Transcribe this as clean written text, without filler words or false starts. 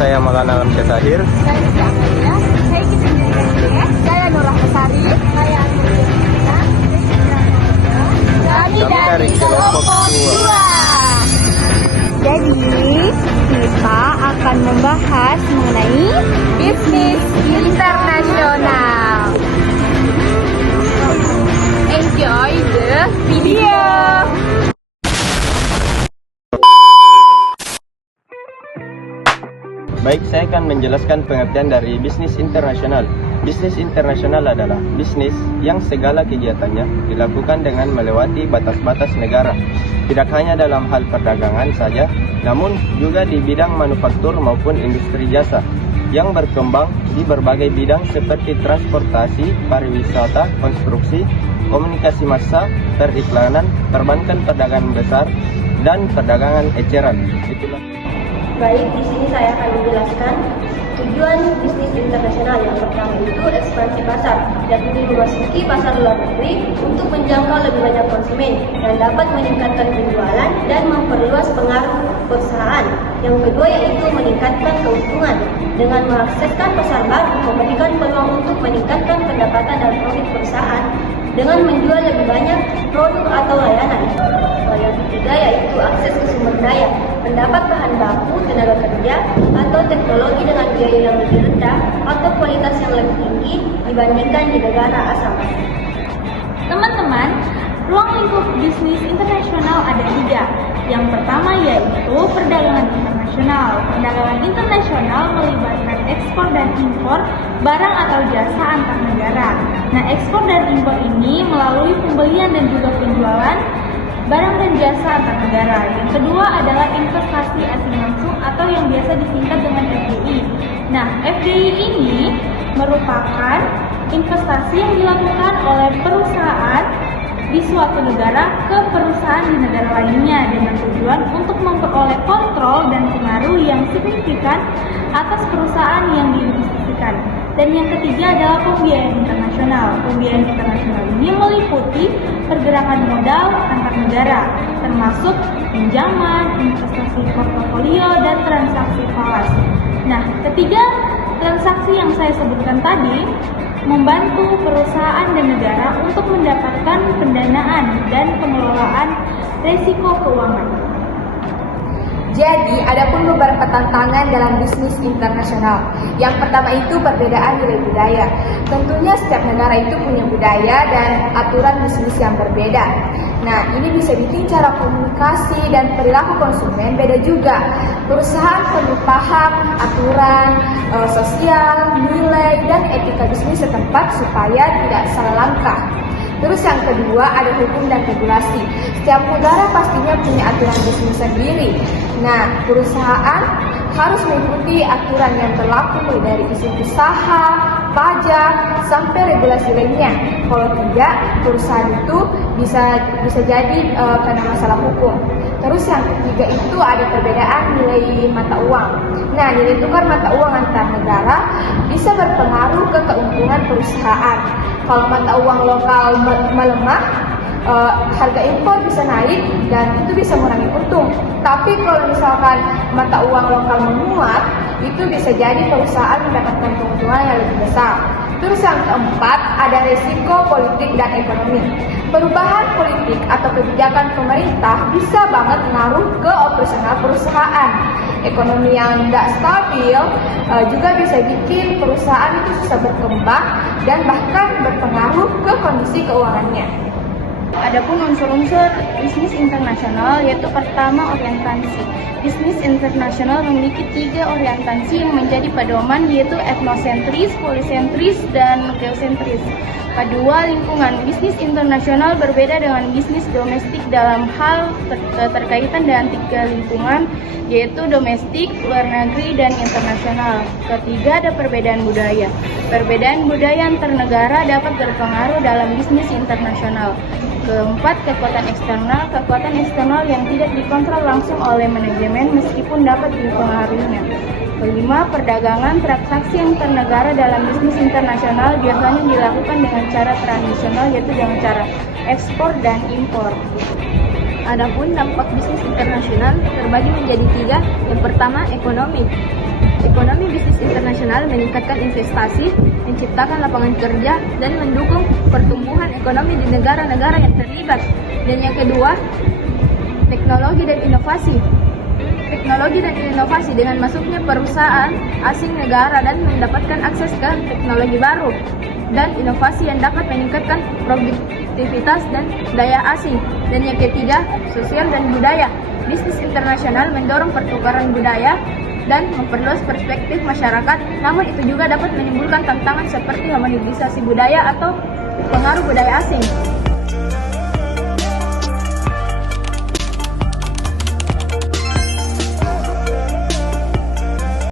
saya Maulana Alam Jasahir. Saya Siti Amelia. Saya Kisah Jaya. Saya Nurah Besari. Saya Anur Jemina. Kami dari kelompok 2. Jadi, kita akan membahas mengenai bisnis internasional. Enjoy the video. Baik, saya akan menjelaskan pengertian dari bisnis internasional. Bisnis internasional adalah bisnis yang segala kegiatannya dilakukan dengan melewati batas-batas negara. Tidak hanya dalam hal perdagangan saja, namun juga di bidang manufaktur maupun industri jasa yang berkembang di berbagai bidang seperti transportasi, pariwisata, konstruksi, komunikasi massa, periklanan, perbankan, perdagangan besar, dan perdagangan eceran. Itulah. Baik, di sini saya akan menjelaskan tujuan bisnis internasional. Yang pertama itu ekspansi pasar, yaitu memasuki pasar luar negeri untuk menjangkau lebih banyak konsumen yang dapat meningkatkan penjualan dan memperluas pengaruh perusahaan. Yang kedua yaitu meningkatkan keuntungan dengan mengakseskan pasar baru, memberikan peluang untuk meningkatkan pendapatan dan profit perusahaan dengan menjual lebih banyak produk atau layanan. Yang ketiga yaitu akses ke sumber daya, mendapat bahan baku, tenaga kerja, atau teknologi dengan biaya yang lebih rendah atau kualitas yang lebih tinggi dibandingkan di negara asal. Teman-teman, ruang lingkup bisnis internasional ada 3. Yang pertama yaitu perdagangan internasional. Perdagangan internasional melibatkan ekspor dan impor barang atau jasa antar negara. Nah, ekspor dan impor ini melalui pembelian dan juga penjualan barang dan jasa antar negara. Yang kedua adalah investasi asing langsung atau yang biasa disingkat dengan FDI. Nah, FDI ini merupakan investasi yang dilakukan oleh perusahaan di suatu negara ke perusahaan di negara lainnya dengan tujuan untuk memperoleh kontrol dan pengaruh yang signifikan atas perusahaan yang diinvestasikan. Dan yang ketiga adalah pembiayaan internasional. Pembiayaan internasional ini meliputi pergerakan modal antar negara, termasuk pinjaman, investasi portofolio, dan transaksi falas. Nah, ketiga transaksi yang saya sebutkan tadi membantu perusahaan dan negara untuk mendapatkan pendanaan dan pengelolaan risiko keuangan. Jadi, ada pun beberapa tantangan dalam bisnis internasional. Yang pertama itu perbedaan nilai budaya. Tentunya setiap negara itu punya budaya dan aturan bisnis yang berbeda. Nah, ini bisa bikin cara komunikasi dan perilaku konsumen beda juga. Perusahaan perlu paham aturan sosial, nilai, dan etika bisnis setempat supaya tidak salah langkah. Terus yang kedua ada hukum dan regulasi. Setiap negara pastinya punya aturan bisnis sendiri. Nah, perusahaan harus mengikuti aturan yang berlaku mulai dari izin usaha, pajak, sampai regulasi lainnya. Kalau tidak, perusahaan itu bisa jadi kena masalah hukum. Terus yang ketiga itu ada perbedaan nilai mata uang. Nah, nilai tukar mata uang antar negara bisa berpengaruh ke keuntungan perusahaan. Kalau mata uang lokal melemah, harga impor bisa naik dan itu bisa mengurangi untung. Tapi kalau misalkan mata uang lokal menguat, itu bisa jadi perusahaan mendapatkan keuntungan yang lebih besar. Terus yang keempat, ada resiko politik dan ekonomi. Perubahan politik atau kebijakan pemerintah bisa banget mengaruh ke operasional perusahaan. Ekonomi yang tidak stabil juga bisa bikin perusahaan itu susah berkembang dan bahkan berpengaruh ke kondisi keuangannya. Adapun unsur-unsur bisnis internasional yaitu pertama orientasi. Bisnis internasional memiliki 3 orientasi yang menjadi pedoman yaitu etnosentris, polisentris, dan geosentris. Kedua, lingkungan. Bisnis internasional berbeda dengan bisnis domestik dalam hal keterkaitan dengan 3 lingkungan yaitu domestik, luar negeri, dan internasional. Ketiga, ada perbedaan budaya. Perbedaan budaya antar negara dapat berpengaruh dalam bisnis internasional. Keempat, kekuatan eksternal yang tidak dikontrol langsung oleh manajemen meskipun dapat dipengaruhinya. Kelima, perdagangan transaksi antar negara dalam bisnis internasional biasanya dilakukan dengan cara tradisional yaitu dengan cara ekspor dan impor. Adapun dampak bisnis internasional terbagi menjadi 3. Yang pertama, ekonomi. Ekonomi bisnis internasional meningkatkan investasi, menciptakan lapangan kerja, dan mendukung pertumbuhan ekonomi di negara-negara yang terlibat. Dan yang kedua, teknologi dan inovasi. Teknologi dan inovasi dengan masuknya perusahaan asing negara dan mendapatkan akses ke teknologi baru dan inovasi yang dapat meningkatkan produktivitas dan daya asing. Dan yang ketiga, sosial dan budaya. Bisnis internasional mendorong pertukaran budaya dan memperluas perspektif masyarakat, namun itu juga dapat menimbulkan tantangan seperti homogenisasi budaya atau pengaruh budaya asing.